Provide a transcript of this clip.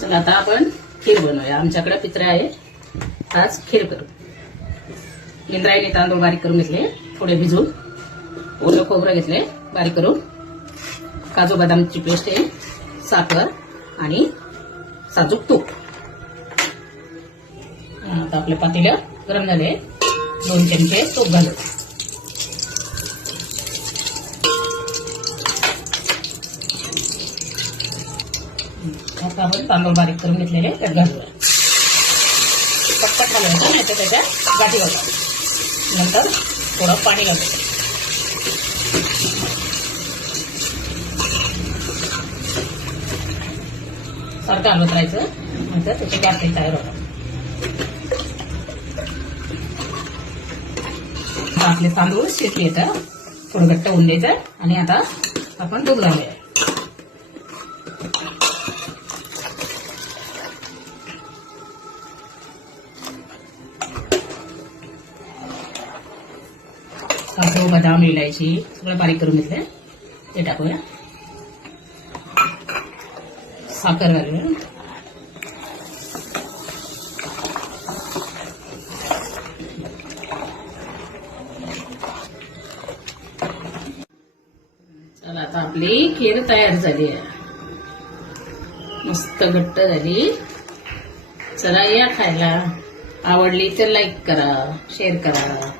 चला आता आपण खीर बनवूया. आमच्याकडे पित्रे आहे, आज खीर करू. इंद्रायणी तांदूळ बारीक करून घेतले, थोडे भिजून. ओलं खोबरं घेतले बारीक करून. काजू बदामची पेस्ट आहे, साखर आणि साजूक तूप. आता आपले पातेलं गरम झाले, 2 चमचे तूप घालू. आता आपण तांदूळ बारीक करून घेतलेले त्यात घालूया. पटपट घालायचं, नाही तर त्याच्यात गाठी घालायचं. नंतर थोडं पाणी घालायचं. सारखं हलवत राहायचं, नंतर त्याची गाठी तयार होतात. आपले तांदूळ शिजले तर थोडं घट्ट होऊन द्यायचं. आणि आता आपण दूध घालूया. काजू बदाम इलायची सगळं बारीक करून घेतलं ते टाकूया. साखर घालूया. चला आता आपली खीर तयार झाली आहे, मस्त घट्ट झाली. चला या खायला. आवडली तर लाईक करा, शेअर करा.